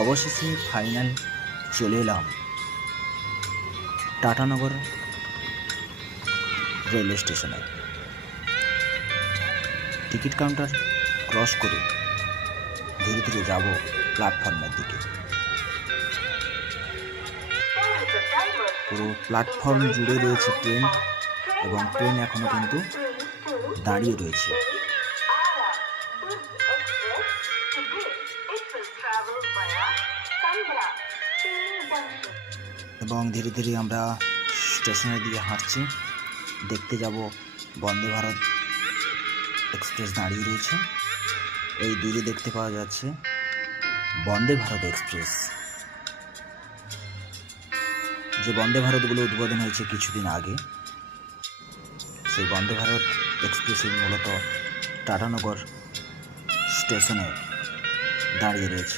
অবশেষে ফাইনাল চলে এলাম টাটানগর রেলওয়ে স্টেশনে। টিকিট কাউন্টার ক্রস করে ধীরে ধীরে যাব প্ল্যাটফর্মের দিকে। পুরো প্ল্যাটফর্ম জুড়ে রয়েছে ট্রেন, এবং ট্রেন এখনো কিন্তু দাঁড়িয়ে রয়েছে। এবং ধীরে ধীরে আমরা স্টেশনের দিকে হাঁটছি, দেখতে যাব বন্দে ভারত এক্সপ্রেস দাঁড়িয়ে রয়েছে। এই দূরে দেখতে পাওয়া যাচ্ছে বন্দে ভারত এক্সপ্রেস, যে বন্দে ভারতগুলো উদ্বোধন হয়েছে কিছুদিন আগে। সেই বন্দে ভারত এক্সপ্রেসই মূলত টাটানগর স্টেশনে দাঁড়িয়ে রয়েছে।